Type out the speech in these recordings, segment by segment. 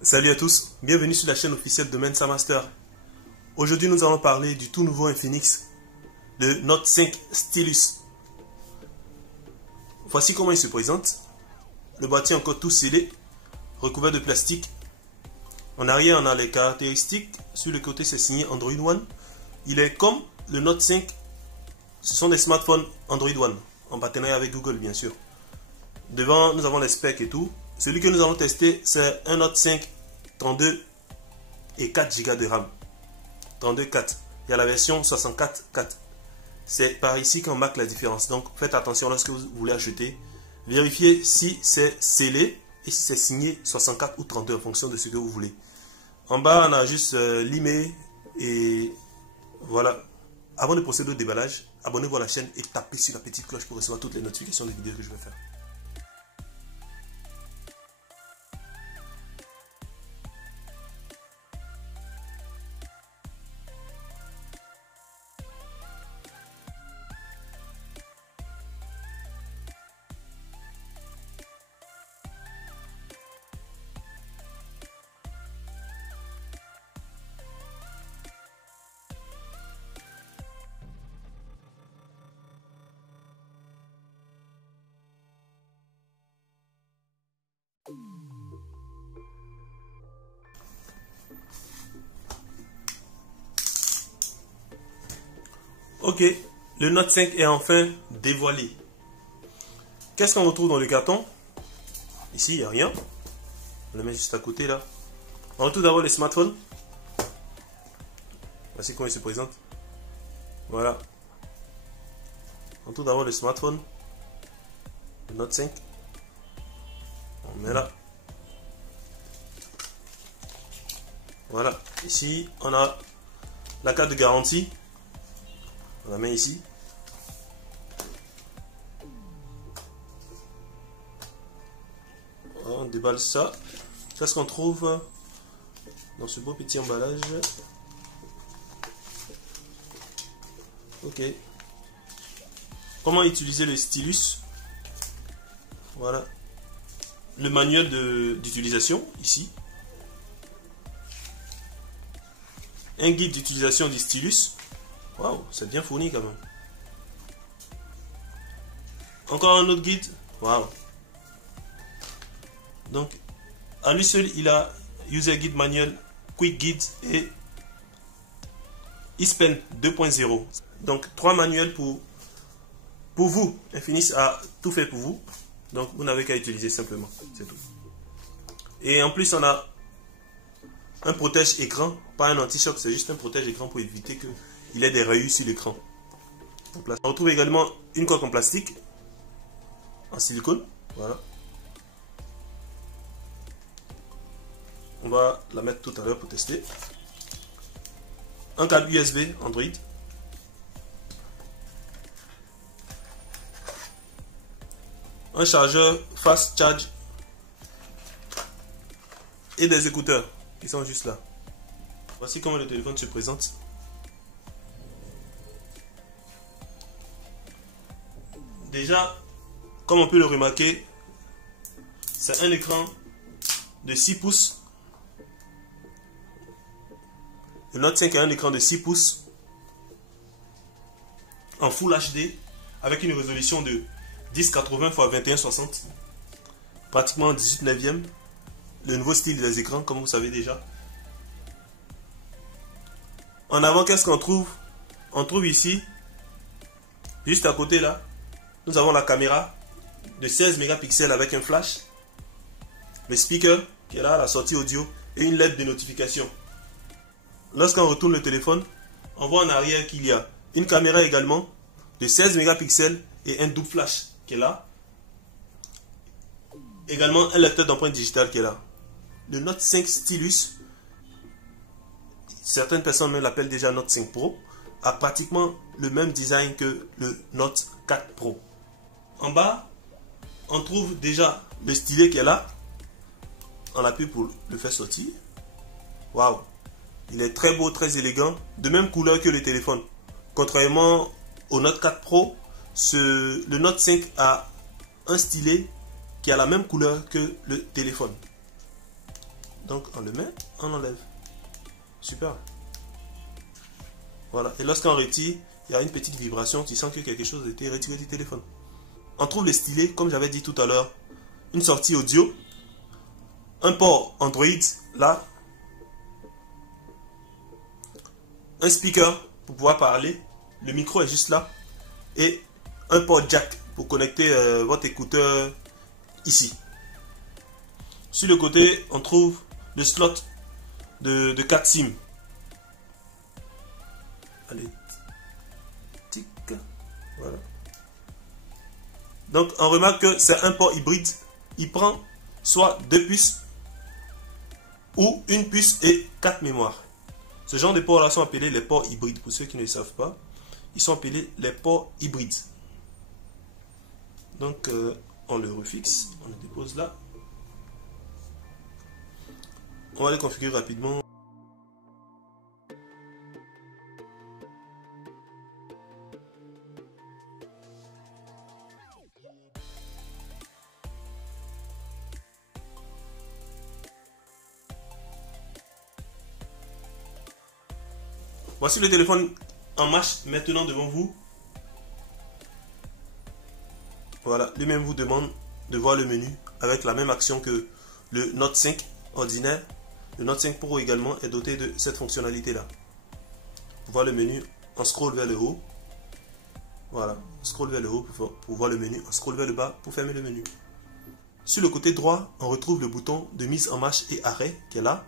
Salut à tous, bienvenue sur la chaîne officielle de Mensa Master. Aujourd'hui nous allons parler du tout nouveau Infinix, le Note 5 Stylus. Voici comment il se présente. Le boîtier encore tout scellé, recouvert de plastique. En arrière on a les caractéristiques, sur le côté c'est signé Android One. Il est comme le Note 5, ce sont des smartphones Android One, en partenariat avec Google bien sûr. Devant nous avons les specs et tout. Celui que nous allons tester, c'est un Note 5 32 et 4 Go de RAM. 32 4. Il y a la version 64 4. C'est par ici qu'on marque la différence. Donc faites attention lorsque vous voulez acheter. Vérifiez si c'est scellé et si c'est signé 64 ou 32 en fonction de ce que vous voulez. En bas, on a juste l'email et voilà. Avant de procéder au déballage, abonnez-vous à la chaîne et tapez sur la petite cloche pour recevoir toutes les notifications des vidéos que je vais faire. Ok, le Note 5 est enfin dévoilé. Qu'est-ce qu'on retrouve dans le carton? Ici, il n'y a rien. On le met juste à côté là. On retrouve d'abord les smartphones. Voici comment il se présente. Voilà. On retrouve d'abord le smartphone. Le Note 5. On met là. Voilà. Ici, on a la carte de garantie. On la met ici. On déballe ça. Qu'est-ce qu'on trouve dans ce beau petit emballage? Ok. Comment utiliser le stylus? Voilà. Le manuel d'utilisation ici. Un guide d'utilisation du stylus. Waouh, c'est bien fourni quand même. Encore un autre guide. Waouh. Donc, à lui seul, il a User Guide Manual, Quick Guide et eSpen 2.0. Donc, 3 manuels pour vous. Infinix a tout fait pour vous. Donc, vous n'avez qu'à utiliser simplement. C'est tout. Et en plus, on a un protège écran, pas un anti-choc, c'est juste un protège écran pour éviter qu'il ait des rayures sur l'écran. On retrouve également une coque en plastique, en silicone. Voilà. On va la mettre tout à l'heure pour tester. Un câble USB Android. Un chargeur Fast Charge. Et des écouteurs qui sont juste là. Voici comment le téléphone se présente. Déjà, comme on peut le remarquer, c'est un écran de 6 pouces. Le Note 5 a un écran de 6 pouces en Full HD avec une résolution de 1080 x 2160, pratiquement 18 neuvième. Le nouveau style des écrans, comme vous savez déjà. En avant, qu'est-ce qu'on trouve? On trouve ici, juste à côté là, nous avons la caméra de 16 mégapixels avec un flash, le speaker qui est là, la sortie audio et une LED de notification. Lorsqu'on retourne le téléphone, on voit en arrière qu'il y a une caméra également de 16 mégapixels et un double flash qui est là. Également un lecteur d'empreintes digitales qui est là. Le Note 5 Stylus, certaines personnes même l'appellent déjà Note 5 Pro, a pratiquement le même design que le Note 4 Pro. En bas, on trouve déjà le stylet qui est là. On appuie pour le faire sortir. Waouh! Il est très beau, très élégant, de même couleur que le téléphone. Contrairement au Note 4 Pro, le Note 5 a un stylet qui a la même couleur que le téléphone. Donc on le met, on enlève. Super. Voilà. Et lorsqu'on retire, il y a une petite vibration. Tu sens que quelque chose a été retiré du téléphone. On trouve les stylés, comme j'avais dit tout à l'heure. Une sortie audio. Un port Android, là. Un speaker pour pouvoir parler. Le micro est juste là. Et un port jack pour connecter votre écouteur ici. Sur le côté, on trouve le slot de 4 SIM. Allez. Tic. Voilà. Donc, on remarque que c'est un port hybride. Il prend soit 2 puces ou une puce et 4 mémoires. Ce genre de ports-là sont appelés les ports hybrides. Pour ceux qui ne le savent pas, ils sont appelés les ports hybrides. Donc, on le refixe. On le dépose là. On va les configurer rapidement. Voici le téléphone en marche maintenant devant vous. Voilà, lui-même vous demande de voir le menu avec la même action que le Note 5 ordinaire. Le Note 5 Pro également est doté de cette fonctionnalité-là. Voir le menu, on scrolle vers le haut. Voilà, on scrolle vers le haut pour voir le menu. On scrolle vers le bas pour fermer le menu. Sur le côté droit, on retrouve le bouton de mise en marche et arrêt qui est là.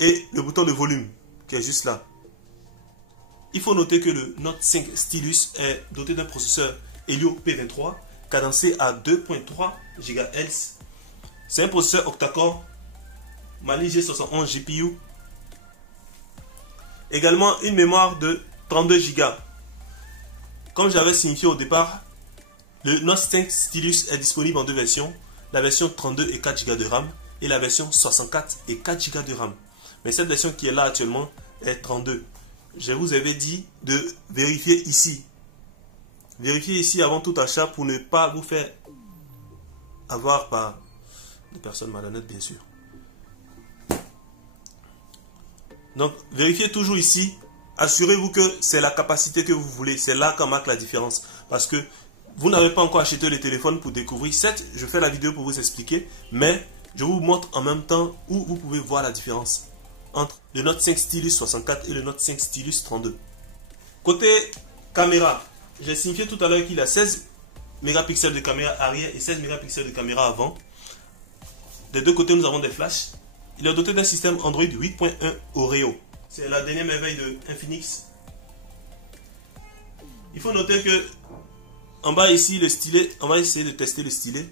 Et le bouton de volume qui est juste là. Il faut noter que le Note 5 Stylus est doté d'un processeur Helio P23 cadencé à 2.3 GHz. C'est un processeur octa-core Mali G71 GPU. Également une mémoire de 32 Go. Comme j'avais signifié au départ, le Note 5 Stylus est disponible en deux versions. La version 32 et 4 Go de RAM et la version 64 et 4 Go de RAM. Mais cette version qui est là actuellement est 32. Je vous avais dit de vérifier ici. Vérifiez ici avant tout achat pour ne pas vous faire avoir par des personnes malhonnêtes, bien sûr. Donc, vérifiez toujours ici. Assurez-vous que c'est la capacité que vous voulez. C'est là qu'on marque la différence. Parce que vous n'avez pas encore acheté le téléphone pour découvrir. Certes, je fais la vidéo pour vous expliquer. Mais je vous montre en même temps où vous pouvez voir la différence entre le Note 5 Stylus 64 et le Note 5 Stylus 32. Côté caméra, j'ai signifié tout à l'heure qu'il a 16 mégapixels de caméra arrière et 16 mégapixels de caméra avant. Des deux côtés, nous avons des flashs. Il est doté d'un système Android 8.1 Oreo. C'est la dernière merveille de Infinix. Il faut noter que en bas ici, le stylet, on va essayer de tester le stylet.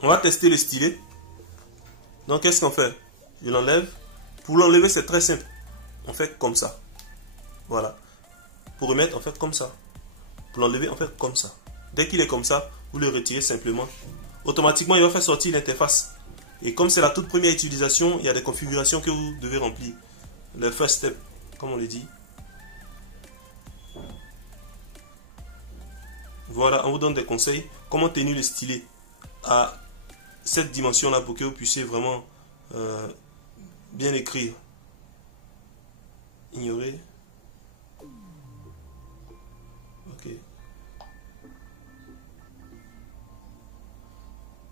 On va tester le stylet. Donc, qu'est-ce qu'on fait? Je l'enlève. Pour l'enlever, c'est très simple. On fait comme ça. Voilà. Pour remettre, on fait comme ça. Pour l'enlever, on fait comme ça. Dès qu'il est comme ça, vous le retirez simplement. Automatiquement, il va faire sortir l'interface. Et comme c'est la toute première utilisation, il y a des configurations que vous devez remplir. Le first step, comme on le dit. Voilà, on vous donne des conseils. Comment tenir le stylet à cette dimension-là pour que vous puissiez vraiment bien écrire. Ignorer. Ok.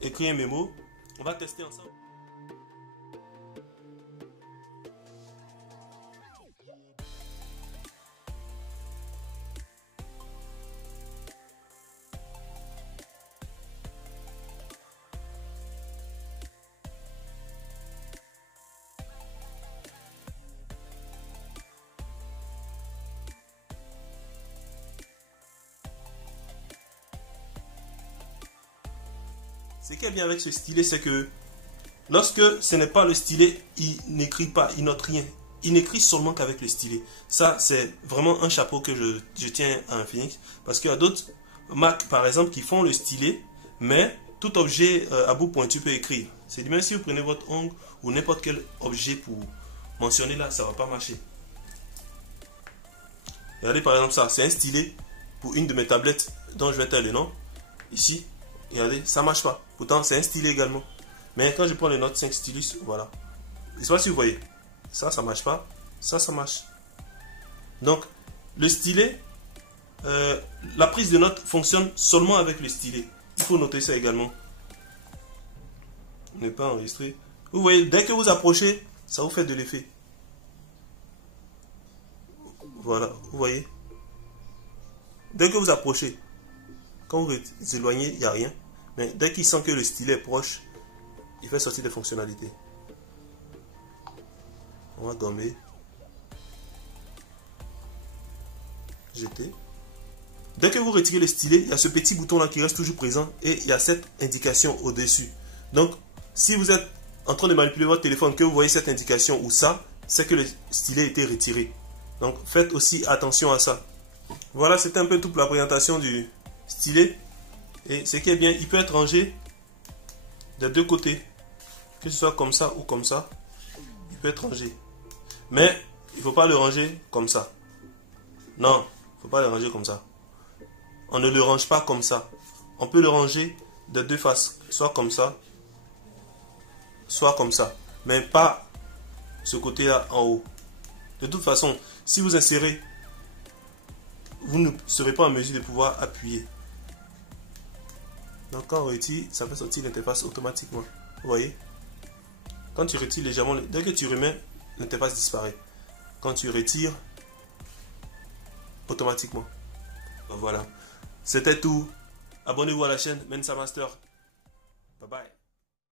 Écrire un mémo. On va tester ensemble. Ce qui est bien avec ce stylet, c'est que lorsque ce n'est pas le stylet, il n'écrit pas, il note rien. Il n'écrit seulement qu'avec le stylet. Ça, c'est vraiment un chapeau que je tiens à Infinix. Parce qu'il y a d'autres Mac, par exemple, qui font le stylet, mais tout objet à bout pointu peut écrire. C'est du même si vous prenez votre ongle ou n'importe quel objet pour mentionner là, ça ne va pas marcher. Regardez par exemple ça, c'est un stylet pour une de mes tablettes dont je vais taire le nom. Ici, regardez, ça marche pas. Pourtant, c'est un stylet également. Mais quand je prends le Note 5 Stylus, voilà. Je sais pas si vous voyez. Ça marche pas. Ça marche. Donc, le stylet, la prise de notes fonctionne seulement avec le stylet. Il faut noter ça également. Ne pas enregistrer. Vous voyez, dès que vous approchez, ça vous fait de l'effet. Voilà, vous voyez. Dès que vous approchez, quand vous vous éloignez, il n'y a rien. Mais dès qu'il sent que le stylet est proche, il fait sortir des fonctionnalités. On va gommer. Jeter. Dès que vous retirez le stylet, il y a ce petit bouton là qui reste toujours présent et il y a cette indication au-dessus. Donc, si vous êtes en train de manipuler votre téléphone, que vous voyez cette indication ou ça, c'est que le stylet a été retiré. Donc, faites aussi attention à ça. Voilà, c'était un peu toute la présentation du stylet. Et ce qui est bien, il peut être rangé des deux côtés. Que ce soit comme ça ou comme ça, il peut être rangé. Mais, il ne faut pas le ranger comme ça. Non, il ne faut pas le ranger comme ça. On ne le range pas comme ça. On peut le ranger de deux faces. Soit comme ça, soit comme ça. Mais pas ce côté-là en haut. De toute façon, si vous insérez, vous ne serez pas en mesure de pouvoir appuyer. Donc quand on retire, ça fait sortir l'interface automatiquement. Vous voyez? Quand tu retires légèrement, dès que tu remets, l'interface disparaît. Quand tu retires, automatiquement. Voilà. C'était tout. Abonnez-vous à la chaîne Mensa Master. Bye bye.